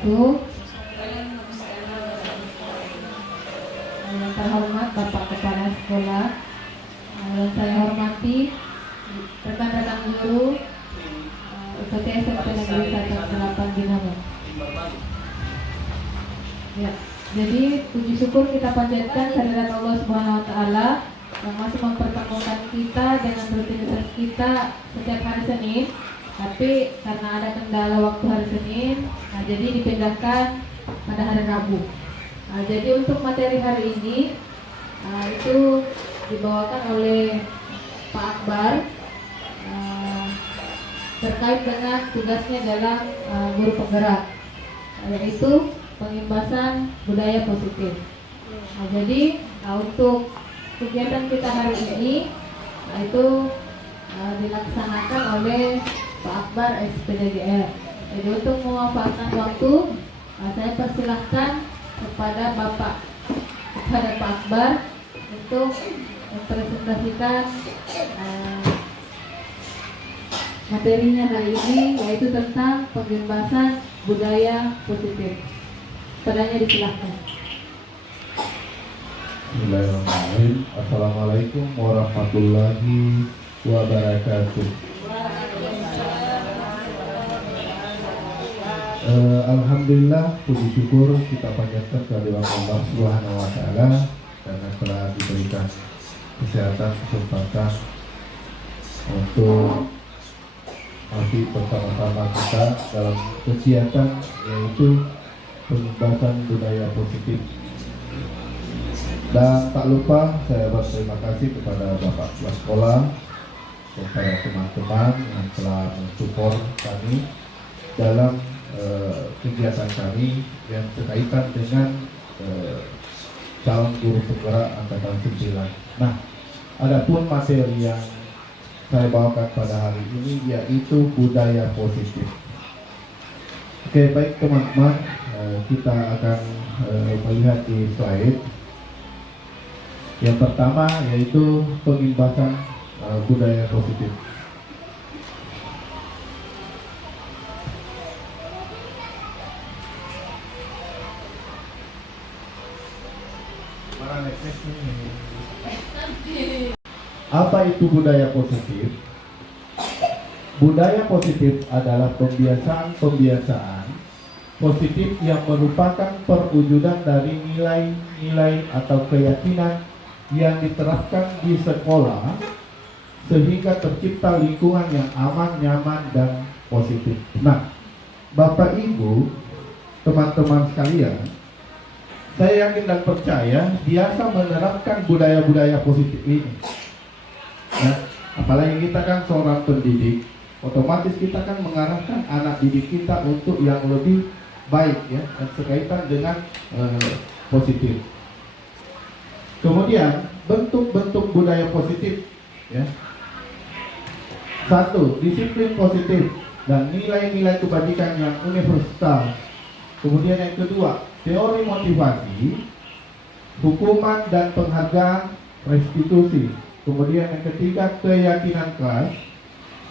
wabarakatuh. Yang terhormat Bapak Kepala Sekolah, yang saya hormati rekan-rekan guru UPT SMP Negeri 1 Binangun. Ya, jadi puji syukur kita panjatkan kehadirat Allah Subhanahu wa taala yang masih mempertemukan kita dengan rutinitas kita setiap hari Senin. Tapi karena ada kendala waktu hari Senin, jadi dipindahkan pada hari Rabu. Jadi untuk materi hari ini itu dibawakan oleh Pak Akbar terkait dengan tugasnya dalam guru penggerak, yaitu pengimbasan budaya positif. Jadi untuk kegiatan kita hari ini itu dilaksanakan oleh Pak Akbar SPDGR. Jadi untuk memanfaatkan waktu, saya persilahkan kepada Pak Akbar untuk mempresentasikan materinya hari ini, yaitu tentang pengimbasan budaya positif. Padanya disilahkan. Bismillahirrahmanirrahim. Assalamualaikum warahmatullahi wabarakatuh. Alhamdulillah, puji syukur kita panjatkan kehadirat Allah Subhanahu wa taala karena telah diberikan kesehatan, kesempatan untuk masih bersama-sama kita dalam kegiatan yaitu pengimbasan budaya positif. Dan tak lupa saya berterima kasih kepada Bapak Kepala Sekolah, kepada teman-teman yang telah mensupport kami dalam kegiatan kami yang berkaitan dengan calon guru penggerak angkatan 9. Nah, adapun materi yang saya bawakan pada hari ini yaitu budaya positif. Oke, baik teman-teman, kita akan melihat di slide. Yang pertama yaitu pengimbasan budaya positif. Apa itu budaya positif? Budaya positif adalah pembiasaan positif yang merupakan perwujudan dari nilai-nilai atau keyakinan yang diterapkan di sekolah sehingga tercipta lingkungan yang aman, nyaman, dan positif. Nah, Bapak Ibu, teman-teman sekalian, saya yakin dan percaya biasa menerapkan budaya-budaya positif ini. Nah, apalagi kita kan seorang pendidik, otomatis kita kan mengarahkan anak didik kita untuk yang lebih baik ya, dan berkaitan dengan positif. Kemudian bentuk-bentuk budaya positif ya. 1. Disiplin positif dan nilai-nilai kebajikan yang universal. Kemudian yang kedua, teori motivasi, hukuman dan penghargaan, restitusi. Kemudian yang ketiga, keyakinan kelas.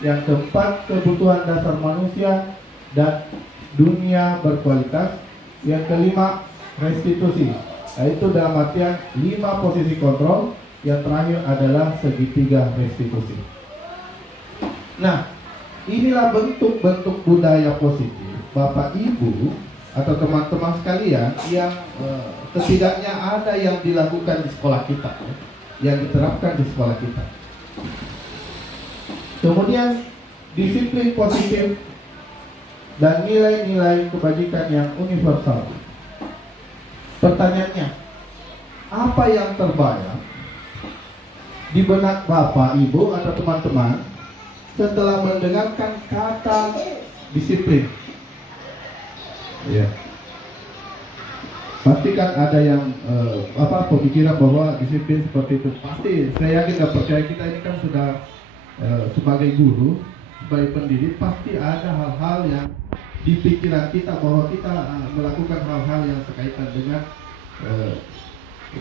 Yang keempat, kebutuhan dasar manusia dan dunia berkualitas. Yang kelima, restitusi, yaitu dalam artian 5 posisi kontrol. Yang terakhir adalah segitiga restitusi. Nah, inilah bentuk-bentuk budaya positif Bapak Ibu atau teman-teman sekalian yang setidaknya ada yang dilakukan di sekolah kita ya, yang diterapkan di sekolah kita. Kemudian disiplin positif dan nilai-nilai kebajikan yang universal. Pertanyaannya, apa yang terbayang di benak Bapak, Ibu, atau teman-teman setelah mendengarkan kata disiplin? Ya, pasti kan ada yang pemikiran bahwa disiplin seperti itu. Pasti, saya yakin dan percaya kita ini kan sudah sebagai guru, sebagai pendidik, pasti ada hal-hal yang di pikiran kita bahwa kita melakukan hal-hal yang berkaitan dengan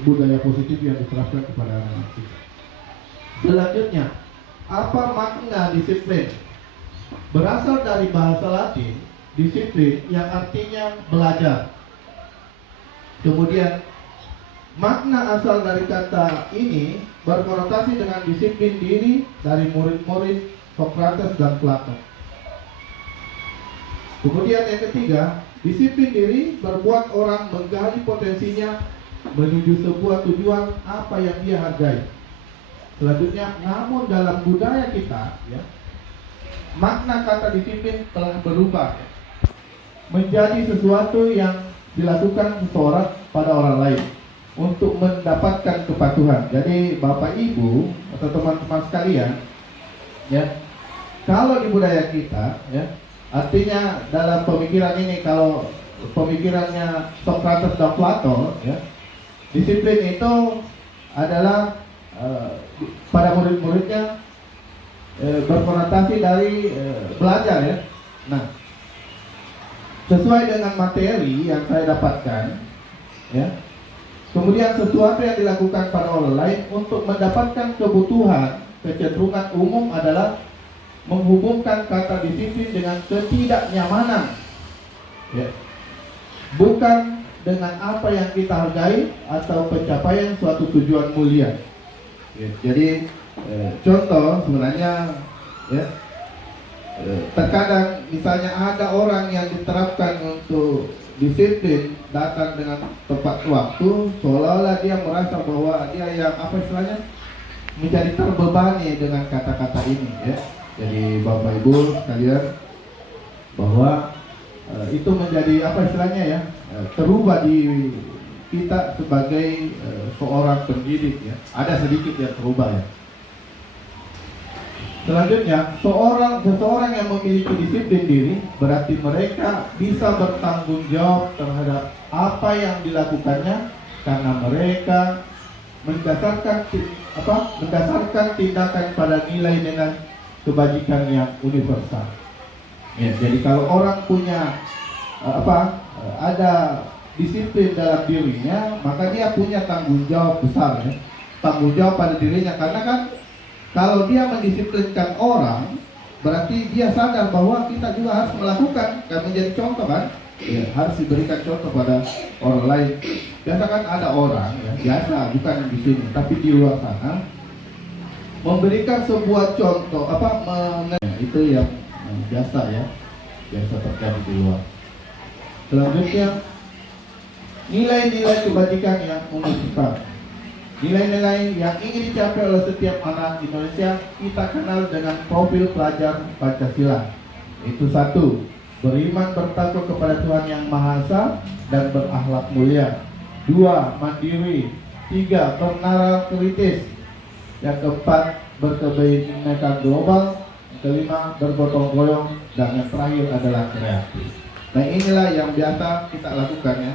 budaya positif yang diterapkan kepada anak-anak kita. Selanjutnya, apa makna disiplin? Berasal dari bahasa Latin disiplin yang artinya belajar. Kemudian makna asal dari kata ini berkonotasi dengan disiplin diri dari murid-murid Sokrates dan Plato. Kemudian yang ketiga, disiplin diri berbuat orang menggali potensinya menuju sebuah tujuan apa yang dia hargai. Selanjutnya, namun dalam budaya kita, ya, makna kata disiplin telah berubah, ya, menjadi sesuatu yang dilakukan seseorang pada orang lain untuk mendapatkan kepatuhan. Jadi Bapak Ibu atau teman-teman sekalian, ya, kalau di budaya kita, ya, artinya dalam pemikiran ini, kalau pemikirannya Sokrates dan Plato, ya, disiplin itu adalah pada murid-muridnya berkonotasi dari belajar, ya. Nah, sesuai dengan materi yang saya dapatkan, ya, kemudian sesuatu yang dilakukan pada orang lain untuk mendapatkan kebutuhan, kecenderungan umum adalah menghubungkan kata disiplin dengan ketidaknyamanan, ya, bukan dengan apa yang kita hargai atau pencapaian suatu tujuan mulia. Ya, jadi contoh sebenarnya, ya, terkadang misalnya ada orang yang diterapkan untuk disiplin datang dengan tepat waktu, seolah-olah dia merasa bahwa dia yang apa istilahnya menjadi terbebani dengan kata-kata ini, ya. Jadi Bapak Ibu sekalian, bahwa itu menjadi apa istilahnya, ya, terubah di kita sebagai seorang pendidik, ya. Ada sedikit yang terubah, ya. Selanjutnya, seseorang yang memiliki disiplin diri berarti mereka bisa bertanggung jawab terhadap apa yang dilakukannya karena mereka mendasarkan tindakan pada nilai-nilai kebajikan yang universal. Ya, jadi kalau orang punya ada disiplin dalam dirinya, maka dia punya tanggung jawab besar, ya. Tanggung jawab pada dirinya, karena kan kalau dia mendisiplinkan orang, berarti dia sadar bahwa kita juga harus melakukan dan menjadi contoh, kan? Ya, harus diberikan contoh pada orang lain. Biasa kan ada orang, ya, biasa bukan di sini, tapi di luar sana, memberikan sebuah contoh, itu yang biasa, ya, biasa terjadi di luar. Selanjutnya, nilai-nilai kebajikan yang universal. Nilai-nilai yang ingin dicapai oleh setiap anak Indonesia kita kenal dengan profil pelajar Pancasila. Itu satu, beriman bertakwa kepada Tuhan Yang Maha Esa dan berakhlak mulia. Dua, mandiri. Tiga, bernalar kritis. Yang keempat, berkebinekaan global. Yang kelima, bergotong royong. Dan yang terakhir adalah kreatif. Nah, inilah yang biasa kita lakukan, ya,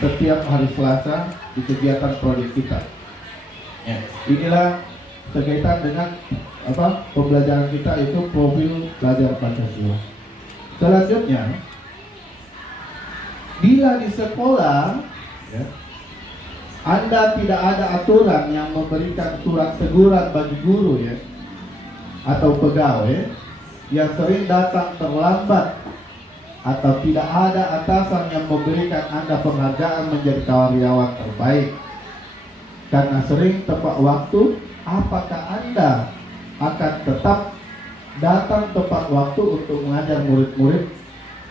setiap hari Selasa di kegiatan proyek kita. Ya, inilah berkaitan dengan pembelajaran kita, itu profil pelajar Pancasila. Selanjutnya, bila di sekolah, ya, Anda tidak ada aturan yang memberikan surat teguran bagi guru, ya, atau pegawai yang sering datang terlambat, atau tidak ada atasan yang memberikan Anda penghargaan menjadi karyawan terbaik karena sering tepat waktu, apakah Anda akan tetap datang tepat waktu untuk mengajar murid-murid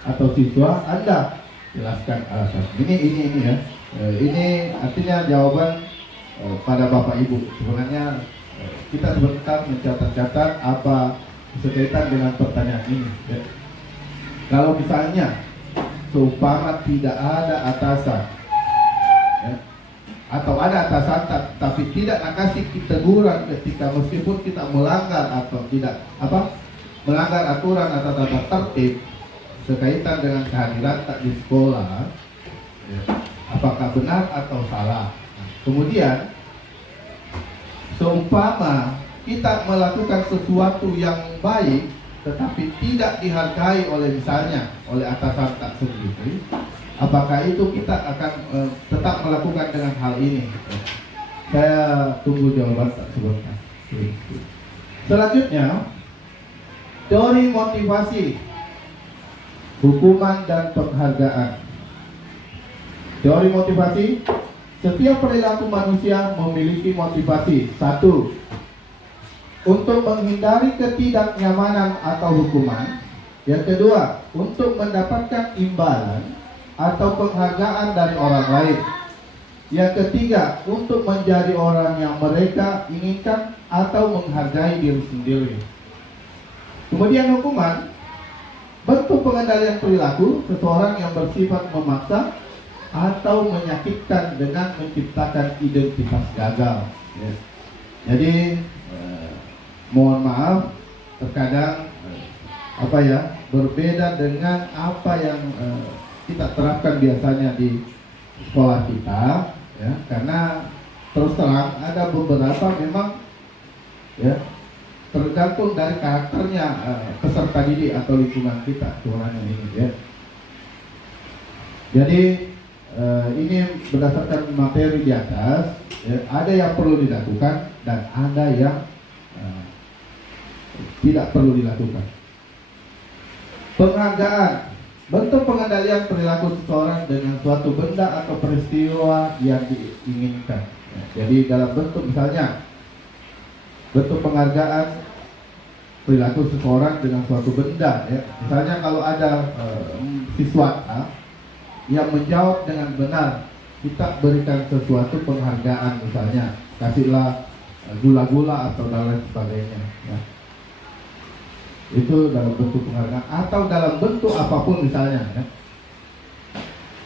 atau siswa Anda? Jelaskan alasan. Ini ya. Ini artinya jawaban pada Bapak Ibu. Sebenarnya kita sebentar mencatat-catat apa berkaitan dengan pertanyaan ini, ya. Kalau misalnya seumpama tidak ada atasan, ya, atau ada atasan tapi tidak kasih teguran ketika meskipun kita melanggar atau tidak melanggar aturan atau tata tertib berkaitan dengan kehadiran tak di sekolah, ya, apakah benar atau salah? Nah, kemudian seumpama kita melakukan sesuatu yang baik tetapi tidak dihargai oleh atasan tak sendiri, apakah itu kita akan tetap melakukan dengan hal ini? Saya tunggu jawaban tak sebentar. Selanjutnya, teori motivasi. hukuman dan penghargaan. Teori motivasi. Setiap perilaku manusia memiliki motivasi. Satu, untuk menghindari ketidaknyamanan atau hukuman. Yang kedua, untuk mendapatkan imbalan atau penghargaan dari orang lain. Yang ketiga, untuk menjadi orang yang mereka inginkan atau menghargai diri sendiri. Kemudian hukuman, bentuk pengendalian perilaku seseorang yang bersifat memaksa atau menyakitkan dengan menciptakan identitas gagal. Ya. Jadi mohon maaf, terkadang berbeda dengan apa yang kita terapkan biasanya di sekolah kita, ya, karena terus terang ada beberapa memang ya tergantung dari karakternya peserta didik atau lingkungan kita sebenarnya ini ya. Jadi ini berdasarkan materi di atas ya, ada yang perlu dilakukan dan ada yang tidak perlu dilakukan. Penghargaan, bentuk pengendalian perilaku seseorang dengan suatu benda atau peristiwa yang diinginkan. Ya, jadi dalam bentuk misalnya bentuk penghargaan perilaku seseorang dengan suatu benda. Ya. Misalnya kalau ada siswa yang menjawab dengan benar, kita berikan sesuatu penghargaan, misalnya kasihlah gula-gula atau dan lain sebagainya ya. Itu dalam bentuk penghargaan atau dalam bentuk apapun misalnya ya.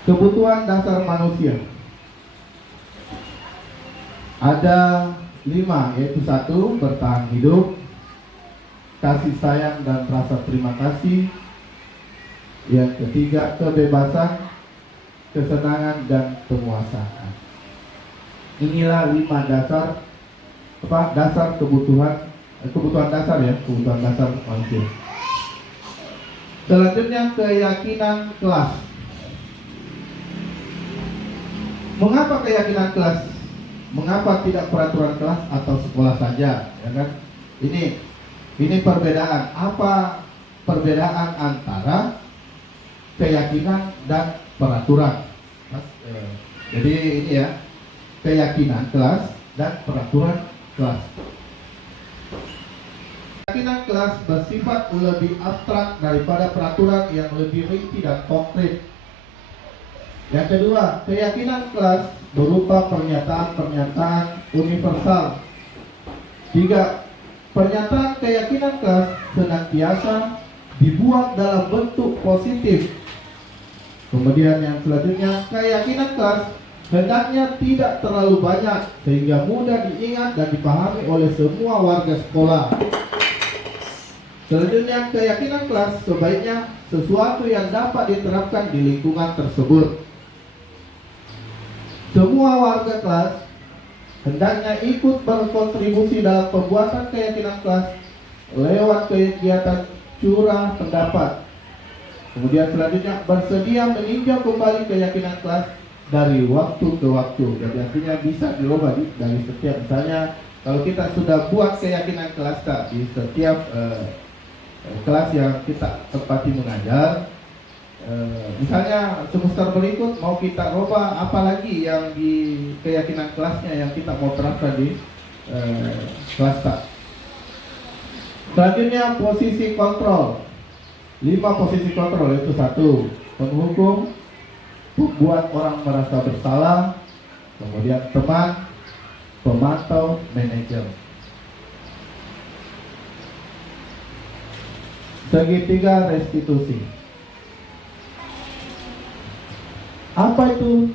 Kebutuhan dasar manusia ada 5, yaitu 1, bertahan hidup, kasih sayang dan rasa terima kasih. Yang ketiga, kebebasan, kesenangan dan penguasaan. Inilah 5 dasar dasar kebutuhan dasar ya, kebutuhan dasar manusia. Selanjutnya, keyakinan kelas. Mengapa keyakinan kelas? Mengapa tidak peraturan kelas atau sekolah saja, ya kan? Ini perbedaan. Apa perbedaan antara keyakinan dan peraturan? Jadi ini ya, keyakinan kelas dan peraturan kelas. Keyakinan kelas bersifat lebih abstrak daripada peraturan yang lebih rinci dan konkret. Yang kedua, keyakinan kelas berupa pernyataan-pernyataan universal. 3. Pernyataan keyakinan kelas senantiasa dibuat dalam bentuk positif. Kemudian yang selanjutnya, keyakinan kelas hendaknya tidak terlalu banyak sehingga mudah diingat dan dipahami oleh semua warga sekolah. Selanjutnya, keyakinan kelas sebaiknya sesuatu yang dapat diterapkan di lingkungan tersebut. Semua warga kelas hendaknya ikut berkontribusi dalam pembuatan keyakinan kelas lewat kegiatan curah pendapat. Kemudian selanjutnya, bersedia meninjau kembali keyakinan kelas dari waktu ke waktu. Jadi artinya bisa dirubah dari setiap, misalnya kalau kita sudah buat keyakinan kelas di setiap kelas yang kita tempati mengajar, misalnya semester berikut mau kita rubah apalagi yang di keyakinan kelasnya yang kita mau terapkan di kelas tak. Selanjutnya, posisi kontrol. 5 posisi kontrol, yaitu 1, penghukum, membuat orang merasa bersalah, kemudian teman, pemantau, manajer. Segitiga restitusi. Apa itu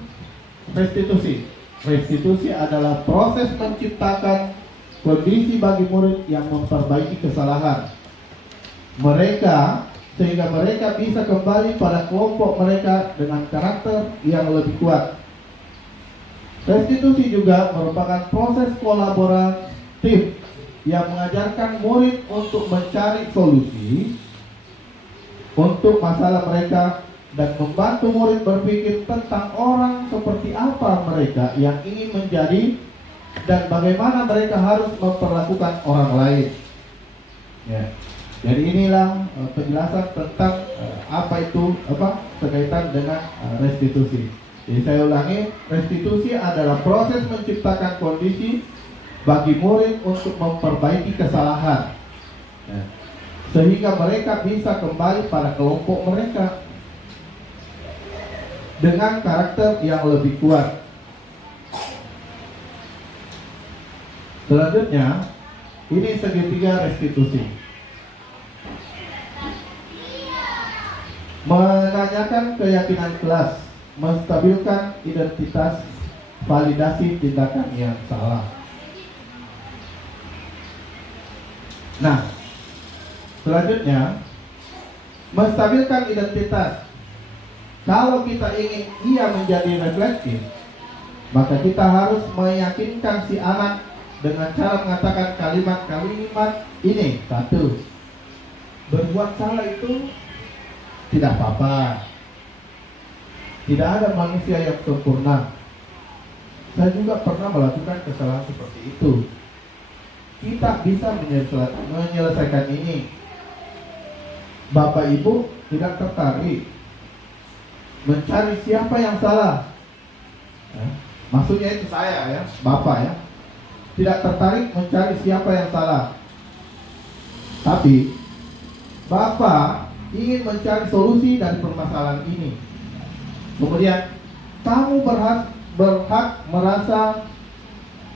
restitusi? Restitusi adalah proses menciptakan kondisi bagi murid yang memperbaiki kesalahan mereka sehingga mereka bisa kembali pada kelompok mereka dengan karakter yang lebih kuat. Restitusi juga merupakan proses kolaboratif yang mengajarkan murid untuk mencari solusi untuk masalah mereka dan membantu murid berpikir tentang orang seperti apa mereka yang ingin menjadi dan bagaimana mereka harus memperlakukan orang lain. Ya. Jadi inilah penjelasan tentang apa itu berkaitan dengan restitusi. Jadi saya ulangi, restitusi adalah proses menciptakan kondisi bagi murid untuk memperbaiki kesalahan, ya, sehingga mereka bisa kembali pada kelompok mereka dengan karakter yang lebih kuat. Selanjutnya, ini segitiga restitusi. Menanyakan keyakinan kelas, menstabilkan identitas, validasi tindakan yang salah. Nah, selanjutnya, menstabilkan identitas. Kalau kita ingin ia menjadi reflektif, maka kita harus meyakinkan si anak dengan cara mengatakan kalimat-kalimat ini. Satu, berbuat salah itu tidak apa-apa. Tidak ada manusia yang sempurna. Saya juga pernah melakukan kesalahan seperti itu. Kita bisa menyelesaikan ini. Bapak Ibu tidak tertarik mencari siapa yang salah. Maksudnya itu saya ya, Bapak ya. Tidak tertarik mencari siapa yang salah. Tapi Bapak ingin mencari solusi dari permasalahan ini. Kemudian kamu berhak merasa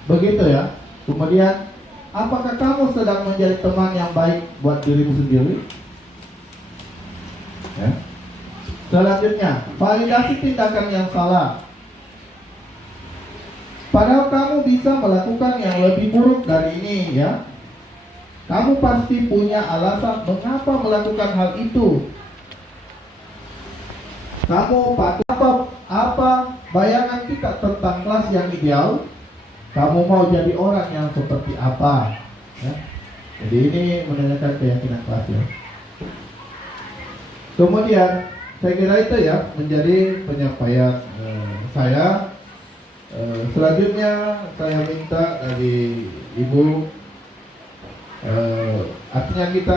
begitu ya. Kemudian apakah kamu sedang menjadi teman yang baik buat dirimu sendiri? Ya. Selanjutnya, validasi tindakan yang salah. Padahal kamu bisa melakukan yang lebih buruk dari ini ya. Kamu pasti punya alasan mengapa melakukan hal itu. Kamu apa bayangan kita tentang kelas yang ideal? Kamu mau jadi orang yang seperti apa? Ya. Jadi ini menanyakan keyakinan kelas ya. Kemudian saya kira itu ya menjadi penyampaian saya. Selanjutnya saya minta dari Ibu, artinya kita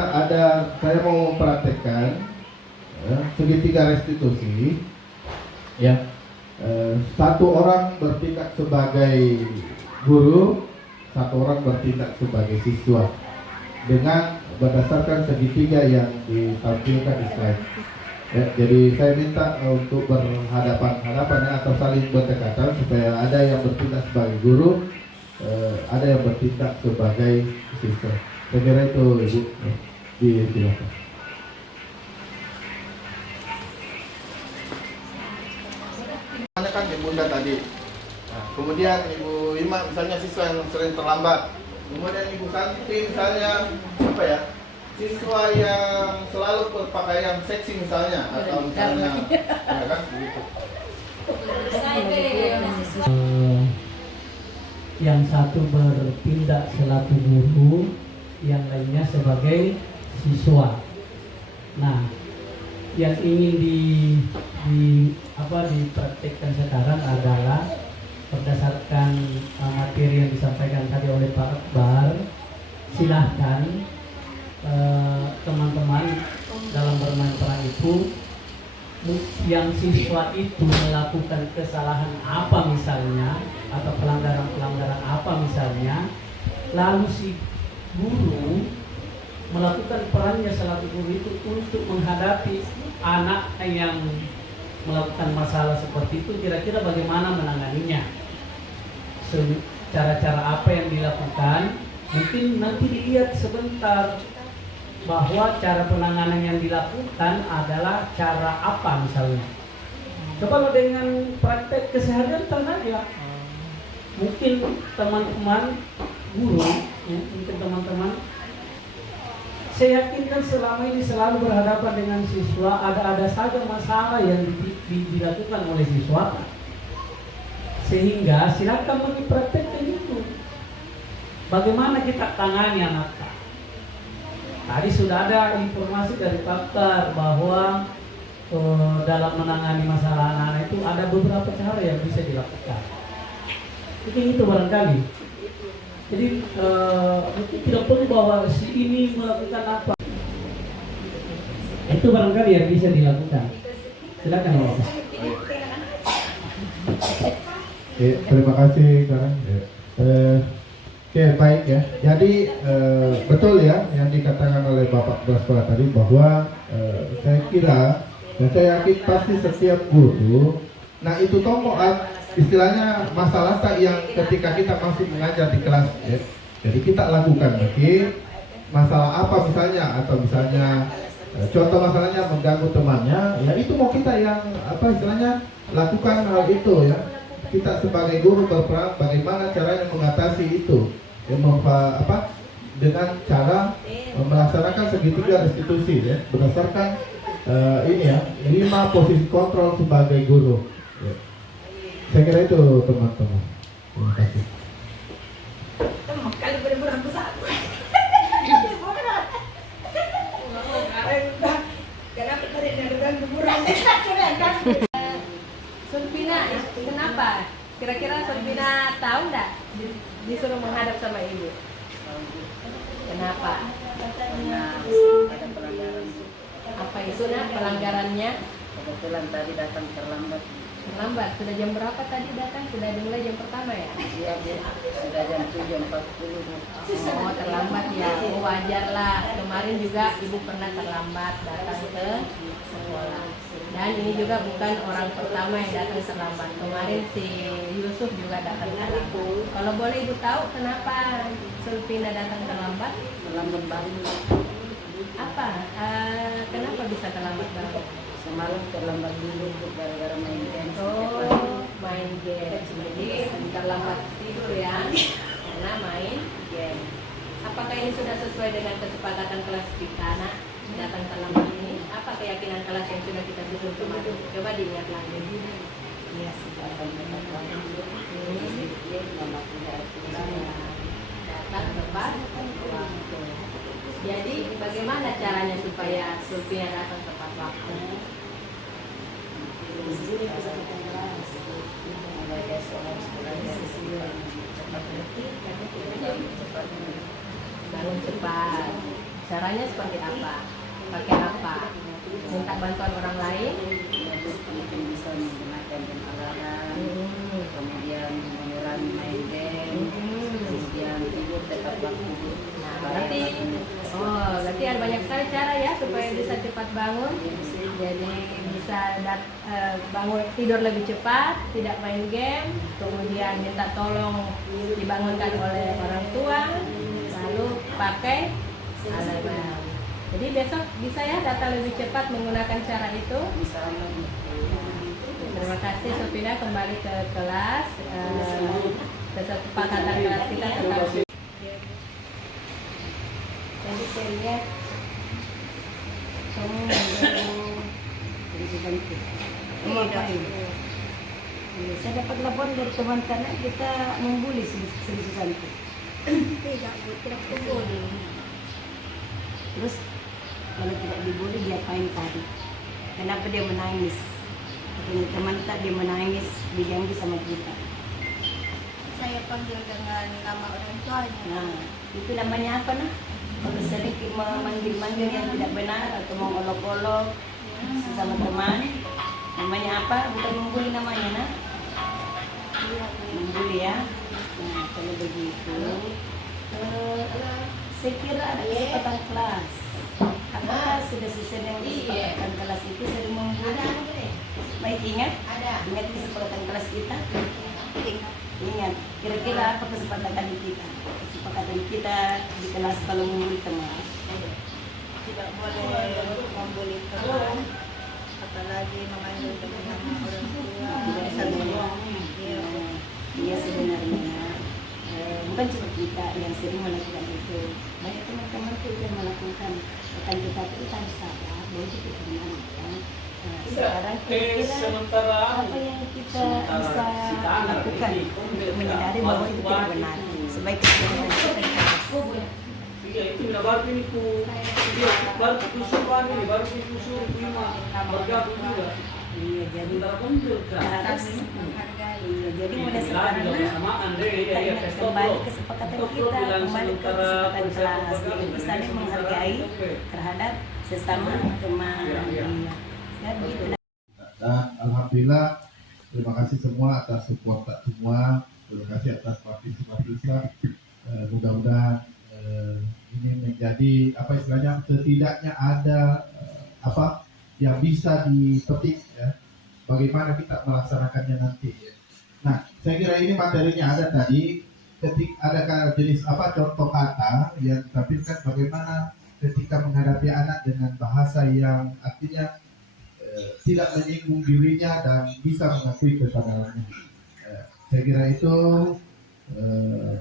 saya mau mempraktekkan segitiga restitusi ya. Satu orang bertindak sebagai guru, satu orang bertindak sebagai siswa dengan berdasarkan segitiga yang ditampilkan di slide. Ya, jadi saya minta untuk berhadapan-hadapan atau saling berdekatan supaya ada yang bertindak sebagai guru, ada yang bertindak sebagai siswa. Saya kira itu Ibu, silakan. Kan Ibu Bunda tadi. Nah, kemudian Ibu Ima misalnya siswa yang sering terlambat. Kemudian Ibu Santi misalnya apa ya? Siswa yang selalu berpakaian seksi misalnya atau misalnya ya kan begitu. Yang satu bertindak selaku guru, yang lainnya sebagai siswa. Nah, yang ingin dipraktikkan sekarang adalah berdasarkan materi yang disampaikan tadi oleh Pak Akbar. Silahkan teman-teman dalam bermain peran itu, yang siswa itu melakukan kesalahan apa misalnya atau pelanggaran apa misalnya, lalu si guru melakukan perannya selaku guru itu untuk menghadapi anak yang melakukan masalah seperti itu, kira-kira bagaimana menanganinya, cara-cara apa yang dilakukan. Mungkin nanti dilihat sebentar bahwa cara penanganan yang dilakukan adalah cara apa misalnya. Coba dengan praktek keseharian saja. Mungkin teman-teman guru, mungkin teman-teman, saya yakin kan selama ini selalu berhadapan dengan siswa, ada saja masalah yang dilakukan oleh siswa. Sehingga silakan mempraktekkan itu. Bagaimana kita tangani anak. Tadi sudah ada informasi dari pakar bahwa dalam menangani masalah anak-anak itu ada beberapa cara yang bisa dilakukan. Mungkin itu barangkali. Jadi mungkin tidak perlu bahwa si ini melakukan apa. Itu barangkali yang bisa dilakukan. Silakan Mas. Oke, terima kasih Karen. Oke, baik ya. Jadi betul ya yang dikatakan oleh Bapak Kepala Sekolah tadi bahwa saya kira dan saya yakin pasti setiap guru, nah itu tomo istilahnya masalah yang ketika kita masih mengajar di kelas ya. Jadi kita lakukan lagi masalah apa misalnya atau misalnya contoh masalahnya mengganggu temannya, ya itu mau kita yang apa istilahnya lakukan hal itu ya. Kita sebagai guru berperan bagaimana caranya mengatasi itu ya, dengan cara melaksanakan segitiga restitusi ya berdasarkan ini ya 5 posisi kontrol sebagai guru ya. Saya kira itu teman-teman. Terima kasih. Sulpina, kenapa? Kira-kira Sulpina tahu nggak disuruh menghadap sama ibu? Kenapa? Ada pelanggaran. Apa itu nak pelanggarannya? Kebetulan tadi datang terlambat. Terlambat. Sudah jam berapa tadi datang? Sudah dimulai jam pertama ya? Iya, Bu. Sudah jam 7.40. Oh, terlambat ya. Oh, wajar lah. Kemarin juga ibu pernah terlambat datang ke sekolah. Dan ini juga bukan orang pertama yang datang terlambat. Kemarin si Yusuf juga datang terlambat. Kalau boleh ibu tahu kenapa Sulpina datang terlambat? Terlambat bangun. Apa? Kenapa bisa terlambat banget? Semalam terlambat dulu Bu, gara-gara main game. Oh, main game. Jadi terlambat tidur ya, karena main game. Apakah ini sudah sesuai dengan kesepakatan kelas kita, nak? Datang terlambat ini. Apa keyakinan kelas yang sudah kita susun kemarin? Coba diingat lagi. Iya, sudah tepat waktu. Mama tidak Datang tepat waktu. Jadi bagaimana caranya supaya Sulpina datang tepat waktu? Bangun cepat. Caranya seperti apa? Pakai apa? Minta bantuan orang lain? mungkin bisa menggunakan jam alarm, kemudian mengurangi main game, kemudian tidur tepat waktu. Nah, berarti ada banyak sekali cara ya supaya bisa cepat bangun. Jadi bisa bangun tidur lebih cepat, tidak main game, kemudian minta tolong dibangunkan oleh orang tua, lalu pakai alarm. Jadi besok bisa ya datang lebih cepat menggunakan cara itu. Terima kasih Sulpina, kembali ke kelas. Kesepakatan kelas kita tetap. Jadi saya lihat kamu saya dapat laporan dari teman karena kita membuli Susanti. Tidak membuli. Terus kalau tidak dibully dia apain tadi? Kenapa dia menangis? Katanya teman tak dia menangis diganggu sama kita. Saya panggil dengan nama orang tuanya. Nah, itu namanya apa nah? Kalau sedikit memanggil-manggil yang tidak benar atau mengolok-olok sama teman, namanya apa? Bukan membuli namanya nah? Membuli ya. Nah, kalau begitu, saya kira ada kesempatan kelas. Apakah sudah sesuai dengan kesepakatan kelas itu sering membuli? Baik ingat? Ingat kesepakatan kelas kita? Ingat. Kira-kira apa kesepakatan kita? Kesepakatan kita di kelas kalau membuli teman. Tidak boleh membuli teman, apalagi memanggil dengan nama orang tua. Tidak boleh. Iya sebenarnya bukan cuma kita yang sering melakukan itu. Banyak teman-teman itu yang melakukan. Bukan kita harus sabar, bahwa itu kita melakukan. Sekarang kira-kira apa yang kita bisa lakukan untuk menyadari bahwa itu tidak benar. Sebaiknya kita melakukan. Iya itu baru ini baru kusuran ini baru kusur lima bergabung juga. Iya jadi harus menghargai. Iya jadi mulai sekarang kembali kesepakatan kita kembali ke kesepakatan kelas. Jadi saling menghargai terhadap sesama teman. Iya. Iya. Ya begitu. Dan alhamdulillah terima kasih semua atas support semua. Terima kasih atas partisipasi. Mudah-mudahan ini menjadi apa istilahnya, setidaknya ada apa yang bisa dipetik ya, bagaimana kita melaksanakannya nanti ya. Nah, saya kira ini materinya ada tadi, ada jenis apa contoh kata yang ditampilkan bagaimana ketika menghadapi anak dengan bahasa yang artinya tidak menyinggung dirinya dan bisa mengakui kesadarannya. Saya kira itu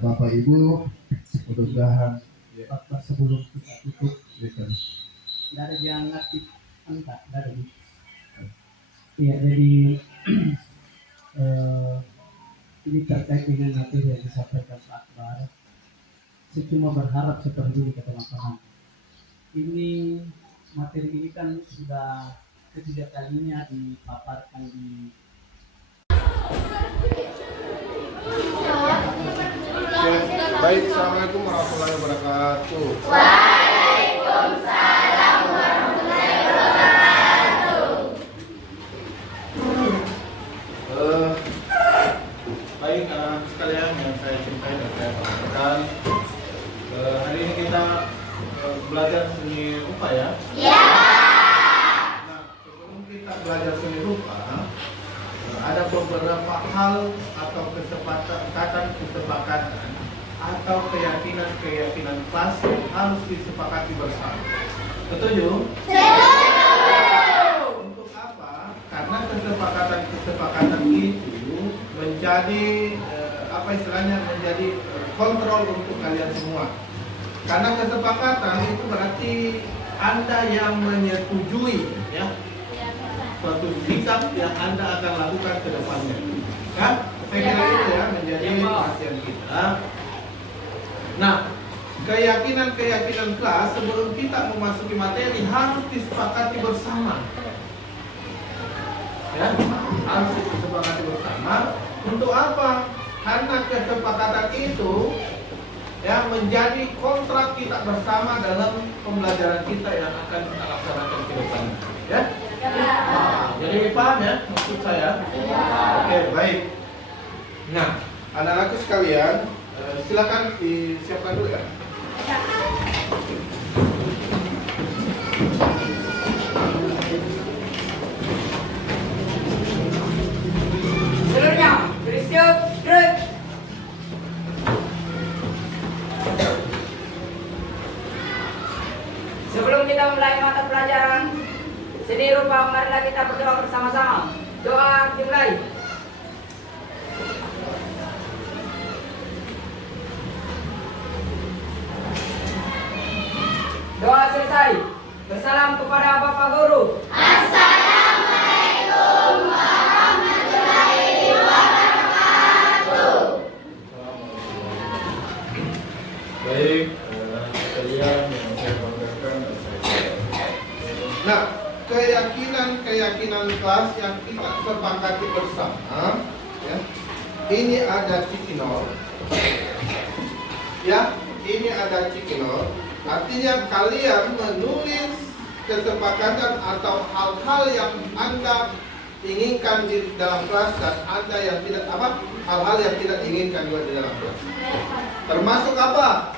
Bapak Ibu, mudah-mudahan sebelum kita tutup Tidak ada yang aktif, enggak ada. Iya, jadi ini terkait dengan materi yang disampaikan Pak Akbar. Saya cuma berharap seperti ini ke teman-teman. Ini materi ini kan sudah ketiga kalinya dipaparkan di Baik, assalamualaikum warahmatullahi wabarakatuh. Baik anak-anak sekalian yang saya cintai dan saya banggakan, hari ini kita belajar seni rupa ya. Nah, sebelum kita belajar seni rupa, ada beberapa hal atau kesepakatan atau keyakinan kelas yang harus disepakati bersama. Setuju? Untuk apa? Karena kesepakatan itu menjadi apa istilahnya, menjadi kontrol untuk kalian semua. Karena kesepakatan itu berarti Anda yang menyetujui ya suatu sikap yang Anda akan lakukan ke depannya. Kan? Saya kira itu ya menjadi perhatian kita. Nah, keyakinan kelas sebelum kita memasuki materi harus disepakati bersama. Ya, harus disepakati bersama. Untuk apa? Karena kesepakatan itu ya menjadi kontrak kita bersama dalam pembelajaran kita yang akan kita laksanakan ke depannya. Ya? Nah, jadi paham ya maksud saya? Oke, baik. Nah, anak-anakku sekalian, silakan disiapkan dulu ya. Seluruhnya bersiap, gerak. Sebelum kita mulai mata pelajaran seni rupa, marilah kita berdoa bersama-sama. Doa dimulai. Doa selesai. Bersalam kepada Bapak Guru. Baik, kalian yang saya banggakan dan saya cintai. Nah, keyakinan kelas yang kita sepakati bersama, ya, ini ada cikinol, ya, ini ada cikinol. Artinya kalian menulis kesepakatan atau hal-hal yang Anda inginkan di dalam kelas dan Anda yang tidak hal-hal yang tidak inginkan juga di dalam kelas. Termasuk apa?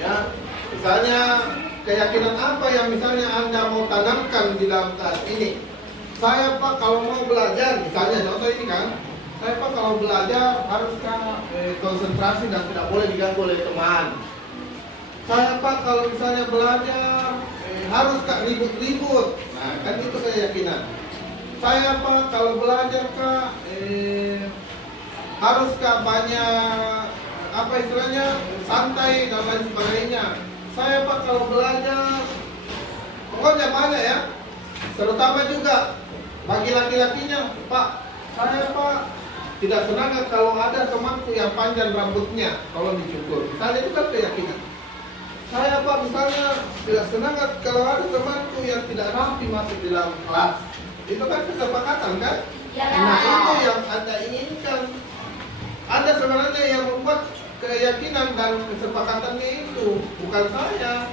Ya, misalnya keyakinan apa yang misalnya Anda mau tanamkan di dalam kelas ini. Saya Pak kalau mau belajar, misalnya contoh ini kan, saya Pak kalau belajar haruskah konsentrasi dan tidak boleh diganggu oleh teman. Saya Pak kalau misalnya belajar haruskah ribut-ribut. Nah, kan itu keyakinan. Saya Pak kalau belajar Kak haruskah banyak apa istilahnya santai dan lain sebagainya. Saya Pak kalau belajar pokoknya banyak ya. Terutama juga bagi laki-lakinya, Pak saya Pak tidak senang kalau ada temanku yang panjang rambutnya kalau dicukur. Misalnya itu kan keyakinan. Saya Pak misalnya tidak senang kalau ada temanku yang tidak rapi masuk di dalam kelas. Itu kan kesepakatan kan? Nah itu yang Anda inginkan. Anda sebenarnya yang membuat keyakinan dan kesepakatannya itu, bukan saya.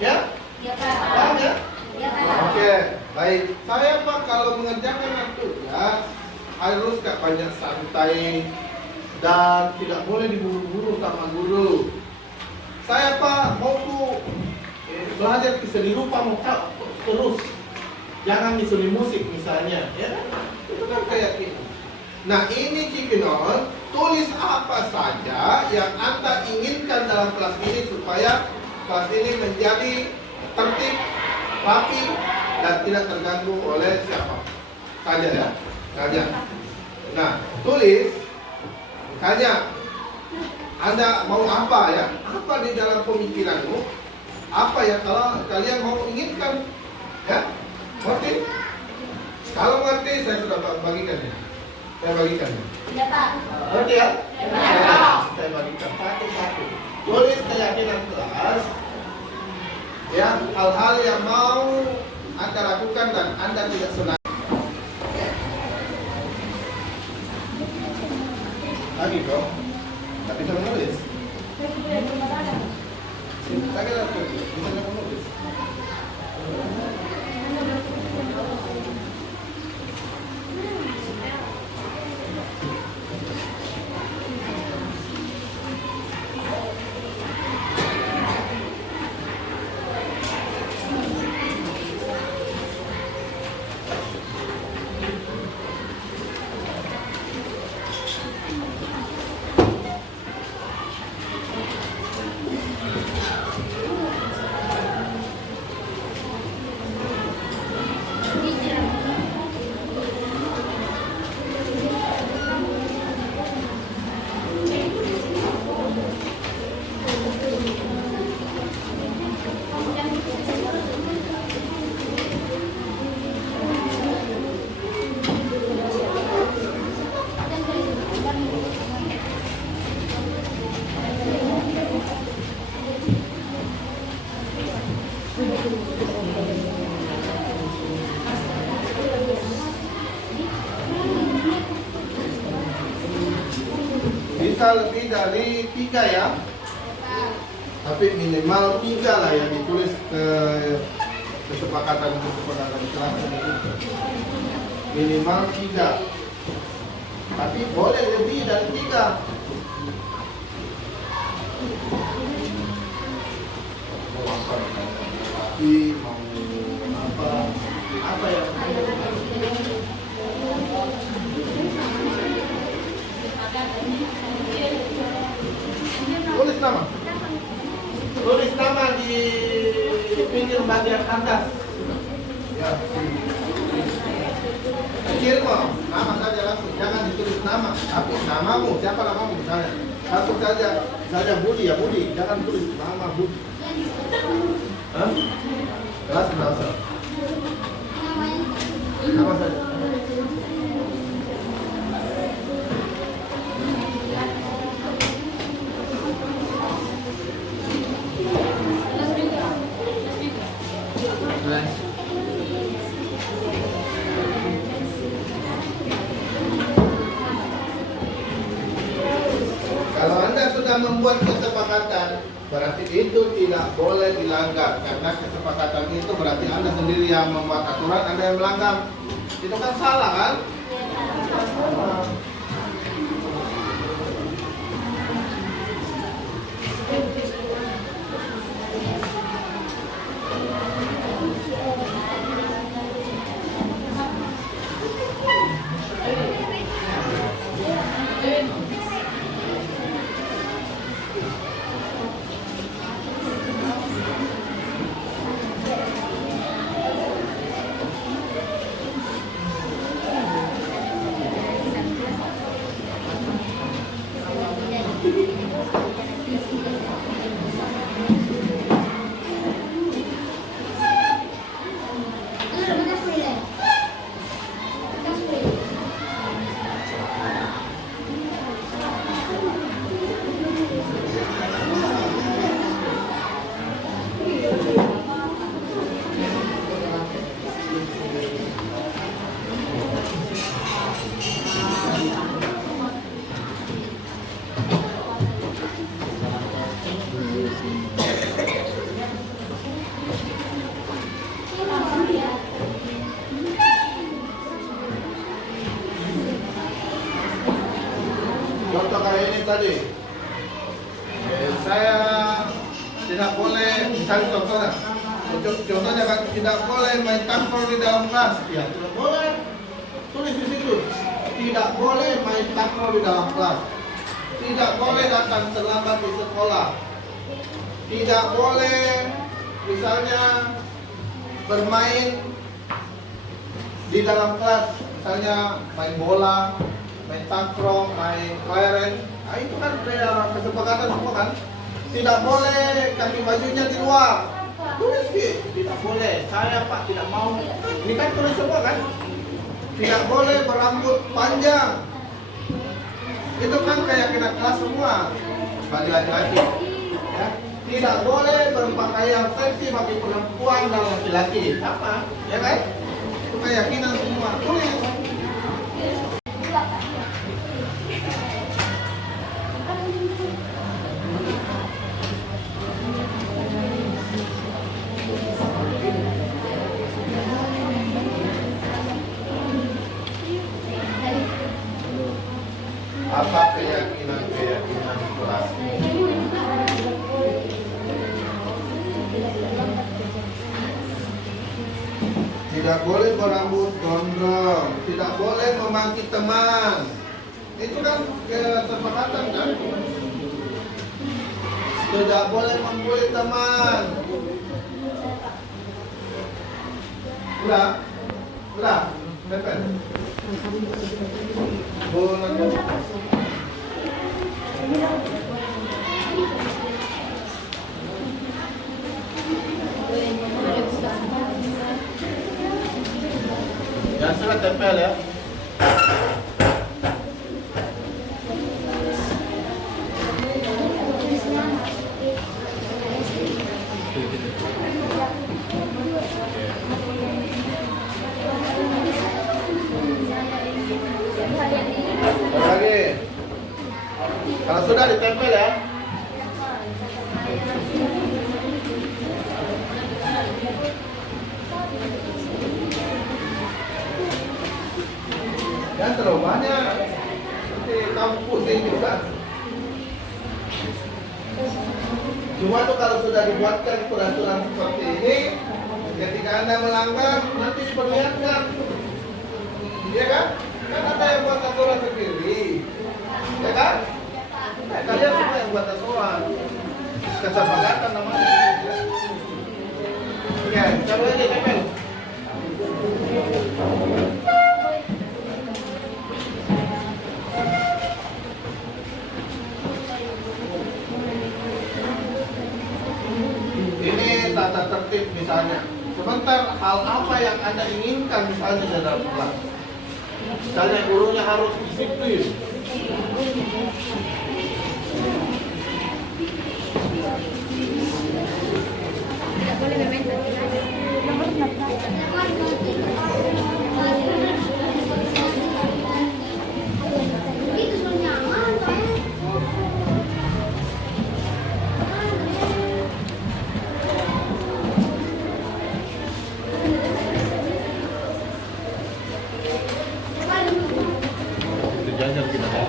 Ya, Iya Pak. Paham ya? Iya Pak. Oke, baik. Saya Pak kalau mengerjakan tugas harus gak banyak santai dan tidak boleh diburu-buru sama guru. Saya Pak mau belajar ke seni rupa mau terus. Jangan di seni musik misalnya, ya kan? Itu kan kayak gitu. Nah ini Cipinon, tulis apa saja yang Anda inginkan dalam kelas ini supaya kelas ini menjadi tertib, rapi, dan tidak terganggu oleh siapa saja ya. Saja. Nah, tulis misalnya Anda mau apa ya? Apa di dalam pemikiranmu? Apa yang kalau kalian mau inginkan? Ya? Ngerti? Kalau ngerti saya sudah bagikan ya. Saya bagikan ya. Iya Pak. Ngerti ya? Iya. Saya bagikan satu-satu. Tulis keyakinan kelas. Ya, hal-hal yang mau Anda lakukan dan Anda tidak senang. Lagi dong. Tak bisa menulis. Saya kira bisa menulis. Bisa lebih dari 3 ya, tapi minimal 3 lah yang ditulis kesepakatan kelas minimal 3, tapi boleh lebih dari 3. Mau apa yang tulis nama di pinggir bagian atas ya. Kecil kok, nama saja langsung, jangan ditulis nama, tapi namamu, siapa namamu misalnya, langsung saja Budi ya Budi, jangan tulis nama Budi. Hah? Kelas berapa? Nama saja. Kalau Anda sudah membuat kesepakatan, berarti itu tidak boleh dilanggar. Karena kesepakatan itu berarti Anda sendiri yang membuat aturan, Anda yang melanggar. Itu kan salah kan? Contoh kayak ini tadi. Saya tidak boleh, misalnya contohnya kan tidak boleh main takraw di dalam kelas. Ya, tidak boleh. Tulis di situ. Tidak boleh main takraw di dalam kelas. Tidak boleh datang terlambat di sekolah. Tidak boleh misalnya bermain di dalam kelas, misalnya main bola, main takraw, main kelereng. Nah, itu kan kayak kesepakatan semua kan. Tidak boleh kaki bajunya di luar. Tulis tidak boleh. Saya Pak tidak mau. Ini kan tulis semua kan. Tidak boleh berambut panjang. Itu kan kayak kena kelas semua bagi laki-laki. Ya. Tidak boleh berpakaian seksi bagi perempuan dan laki-laki. Apa? Ya kan? Itu keyakinan semua. Tulis. Apa keyakinan kelas? Tidak boleh berambut gondrong, tidak boleh memaki teman. Itu kan kesepakatan kan? Tidak boleh membuli teman. Udah, Pepe. Boleh. Jangan salah tempel ya. Lagi. Kalau sudah ditempel ya. Jangan terlalu banyak. Nanti kamu pusing juga. Cuma tuh kalau sudah dibuatkan peraturan seperti ini, ketika Anda melanggar nanti diperlihatkan. Iya kan? Kan ada yang buat aturan sendiri. Ya kan? Kalian semua yang buat aturan. Kesepakatan namanya. Ya, coba aja tempel. Ini tata tertib misalnya. Sebentar, hal apa yang Anda inginkan misalnya di dalam kelas? Misalnya gurunya harus disiplin. Tidak boleh bermain Jajan kita ya.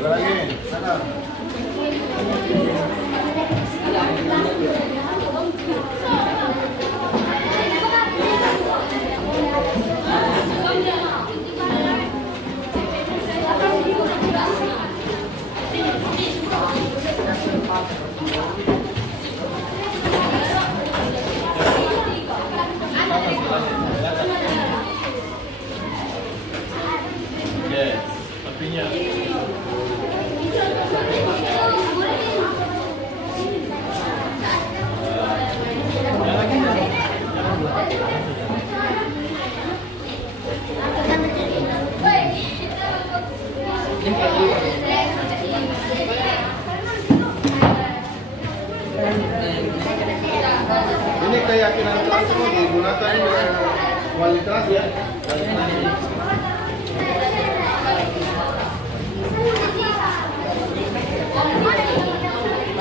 Lagi, sana. Oke, tepinya. keyakinan kelas itu digunakan oleh wali kelas ya.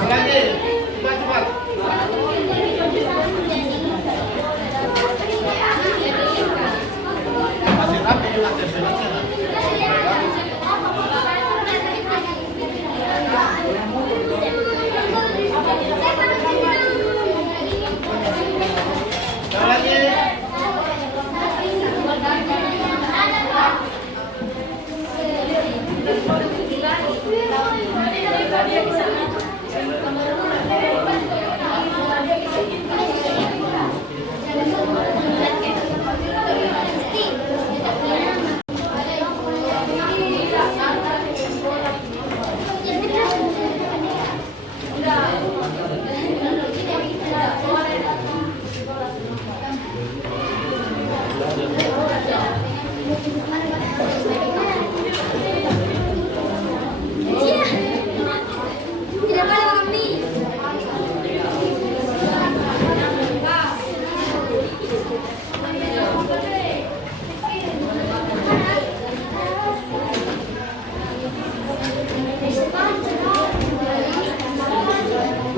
Lagi, cepat. Masih rapi juga tempelnya. Lagi.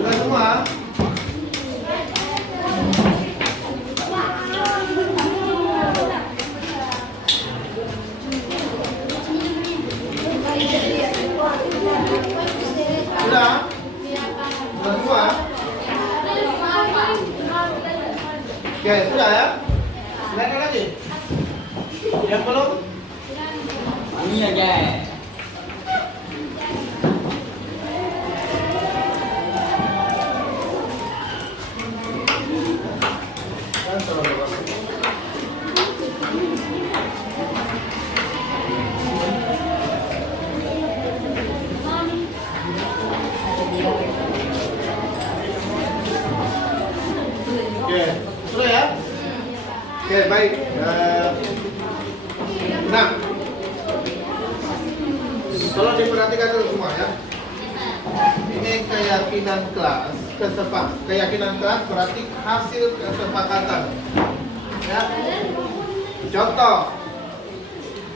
Sudah semua? Sudah? Sudah semua? Oke, sudah ya? Silakan lagi. Yang belum? Ini aja. Oke, sudah ya? Oke, baik. Nah, tolong diperhatikan dulu semua ya. Ini keyakinan kelas, keyakinan kelas berarti hasil kesepakatan. Ya. Contoh,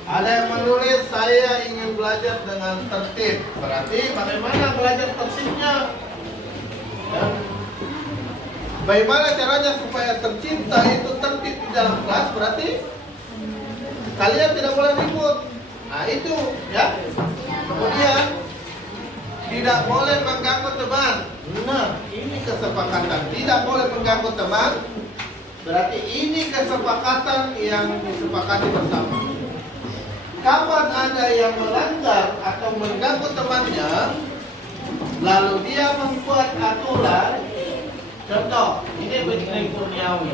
ada yang menulis saya ingin belajar dengan tertib. Berarti bagaimana belajar tertibnya? Ya. Bagaimana caranya supaya tercipta itu tertib di dalam kelas? Berarti kalian tidak boleh ribut. Nah itu ya. Kemudian tidak boleh mengganggu teman. Nah ini kesepakatan. Tidak boleh mengganggu teman. Berarti ini kesepakatan yang disepakati bersama. Kapan ada yang melanggar atau mengganggu temannya, lalu dia membuat aturan. Contoh, ini begini Kurniawi.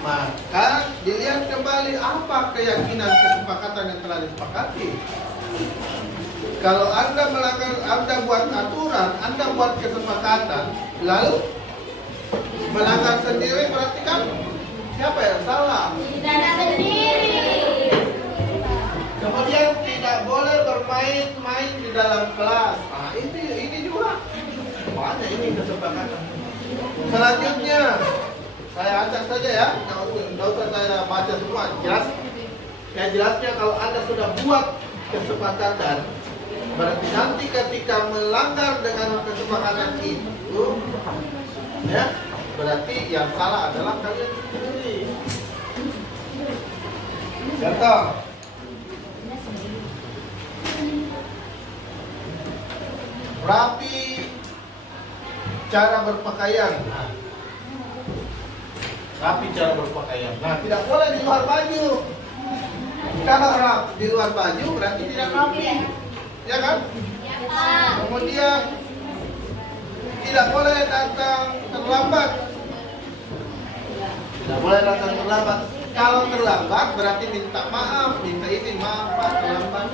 Maka dilihat kembali apa keyakinan kesepakatan yang telah disepakati. Kalau Anda melanggar, Anda buat aturan, Anda buat kesepakatan, lalu melanggar sendiri, berarti kan siapa yang salah? Tidak sendiri. Kemudian tidak boleh bermain-main di dalam kelas. Nah, ini juga banyak ini kesepakatan. Selanjutnya saya acak saja ya, tidak usah saya baca semua, jelas. Yang jelasnya kalau Anda sudah buat kesepakatan, berarti nanti ketika melanggar dengan kesepakatan itu, ya, berarti yang salah adalah kalian sendiri. Contoh, rapi cara berpakaian. Rapi cara berpakaian. Nah, tidak boleh di luar baju. Kalau di luar baju berarti tidak rapi. Ya kan? Kemudian tidak boleh datang terlambat. Tidak boleh datang terlambat. Kalau terlambat berarti minta maaf, minta izin, maaf Pak terlambat.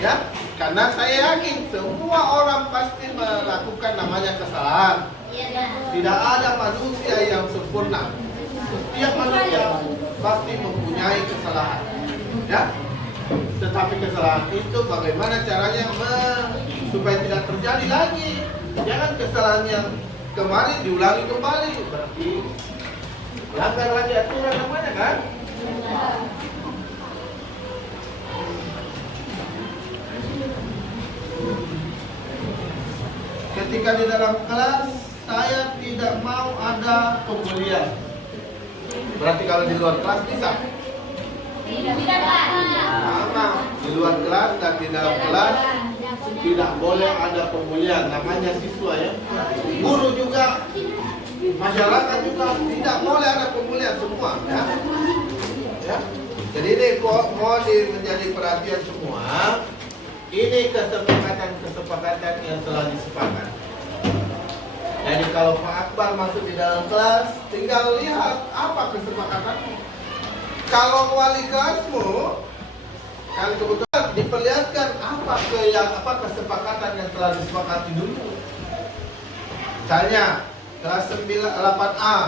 Ya, karena saya yakin semua orang pasti melakukan namanya kesalahan. Tidak ada manusia yang sempurna. Setiap manusia pasti mempunyai kesalahan. Ya, tetapi kesalahan itu bagaimana caranya supaya tidak terjadi lagi. Jangan kesalahan yang kemarin diulangi kembali. Berarti Langgar lagi aturan namanya kan? Ketika di dalam kelas saya tidak mau ada pembulian. Berarti kalau di luar kelas bisa? Sama, di luar kelas dan di dalam kelas tidak boleh ada pembulian. Namanya siswa ya. Guru juga, masyarakat juga tidak boleh ada pembulian semua ya. Ya. Jadi ini mohon menjadi perhatian semua. Ini kesepakatan yang telah disepakati. Jadi kalau Pak Akbar masuk di dalam kelas, tinggal lihat apa kesepakatanmu. Kalau wali kelasmu, kan kebetulan diperlihatkan apa kesepakatan yang telah disepakati dulu. Misalnya kelas 8A,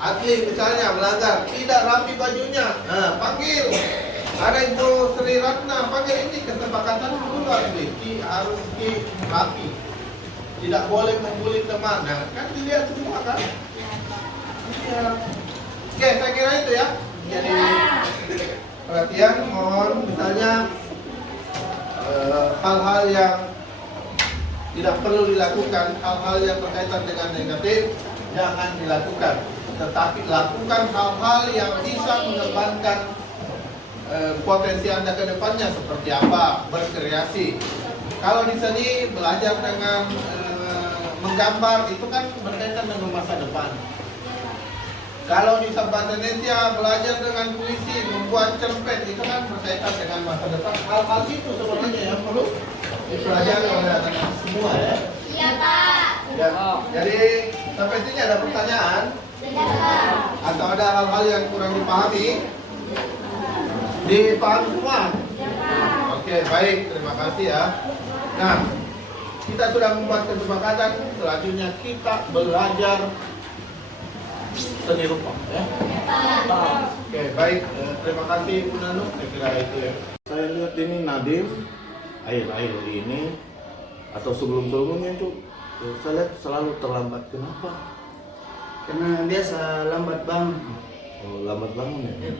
Adli misalnya melanggar, tidak rapi bajunya, panggil. Ada Ibu Sri Ratna, panggil ini kesepakatan dulu Adli, harus rapi. Tidak boleh membuli teman, nah, kan dilihat semua kan? Ya. Oke, saya kira itu ya. Jadi perhatian, mohon misalnya hal-hal yang tidak perlu dilakukan, hal-hal yang berkaitan dengan negatif jangan dilakukan, tetapi lakukan hal-hal yang bisa mengembangkan potensi Anda ke depannya seperti apa, berkreasi. Kalau di sini belajar dengan menggambar itu kan berkaitan dengan masa depan. Kalau di bahasa Indonesia belajar dengan puisi, membuat cerpen itu kan berkaitan dengan masa depan. Hal-hal itu sebenarnya yang perlu dipelajari oleh anak-anak semua ya. Iya Pak. Ya. Jadi sampai sini ada pertanyaan? Iya Pak. Atau ada hal-hal yang kurang dipahami? Dipahami semua? Iya Pak. Oke, baik, terima kasih ya. Nah, kita sudah membuat kesepakatan, selanjutnya kita belajar seni rupa ya. Oke, baik, terima kasih Bu Nanu, saya kira itu ya. Saya lihat ini Nadim akhir-akhir ini atau sebelum-sebelumnya itu saya lihat selalu terlambat. Kenapa? Karena biasa lambat bangun. Oh, lambat bangun ya.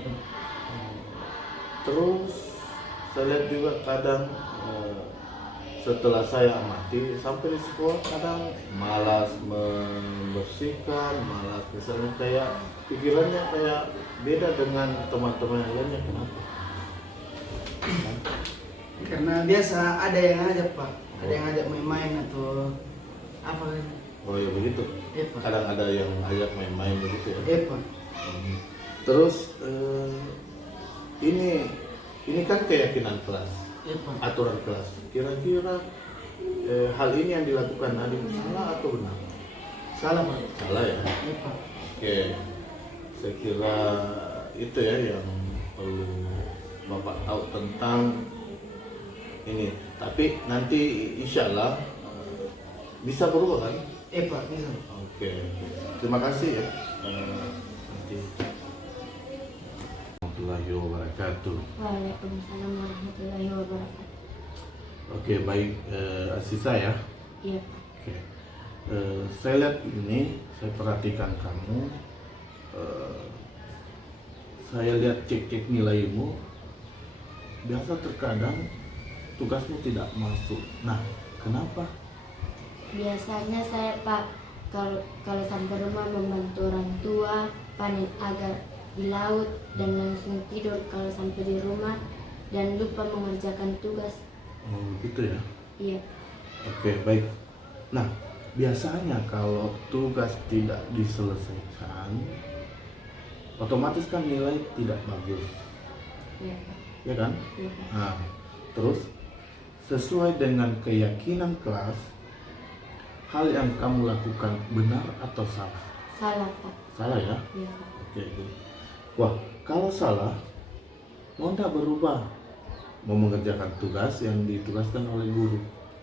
Terus saya lihat juga kadang setelah saya amati sampai di sekolah kadang malas membersihkan, malas misalnya kayak pikirannya kayak beda dengan teman-teman yang lainnya. Kenapa? Karena biasa ada yang ngajak Pak, ada yang ngajak main-main atau apa gitu. Oh ya begitu. Iya Pak. Kadang ada yang ajak main-main begitu ya. Iya Pak. Terus ini kan keyakinan kelas, Iya Pak. aturan kelas. Kira-kira hal ini yang dilakukan Nadim salah atau benar? Salah Pak. Salah ya. Iya Pak. Oke, saya kira itu ya yang perlu Bapak tahu tentang ini. Tapi nanti insya Allah bisa berubah kan? Iya Pak, bisa. Oke, terima kasih ya. Nanti. Warahmatullahi wabarakatuh. Waalaikumsalam warahmatullahi wabarakatuh. Oke, baik, Asisa ya. Iya. Oke, saya lihat ini, saya perhatikan kamu. Saya lihat cek-cek nilaimu. Biasa terkadang tugasmu tidak masuk. Nah, kenapa? Biasanya saya Pak kalau sampai rumah membantu orang tua, panen agar di laut dan langsung tidur kalau sampai di rumah dan lupa mengerjakan tugas. Oh, gitu ya. Iya. Oke, baik. Nah, biasanya kalau tugas tidak diselesaikan, otomatis kan nilai tidak bagus, Iya Pak. ya kan? Iya Pak. Nah, terus sesuai dengan keyakinan kelas, hal yang kamu lakukan benar atau salah? Salah Pak. Salah ya? Iya Pak. Oke. Wah, kalau salah, mau tidak berubah? Mau mengerjakan tugas yang ditugaskan oleh guru?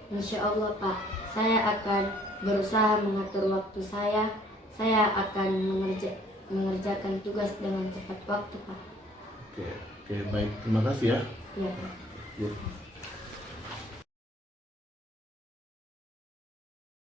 Insya Allah Pak, saya akan berusaha mengatur waktu saya. Saya akan mengerjakan tugas dengan cepat waktu Pak. Oke, baik. Terima kasih ya. Iya Pak. Yuk.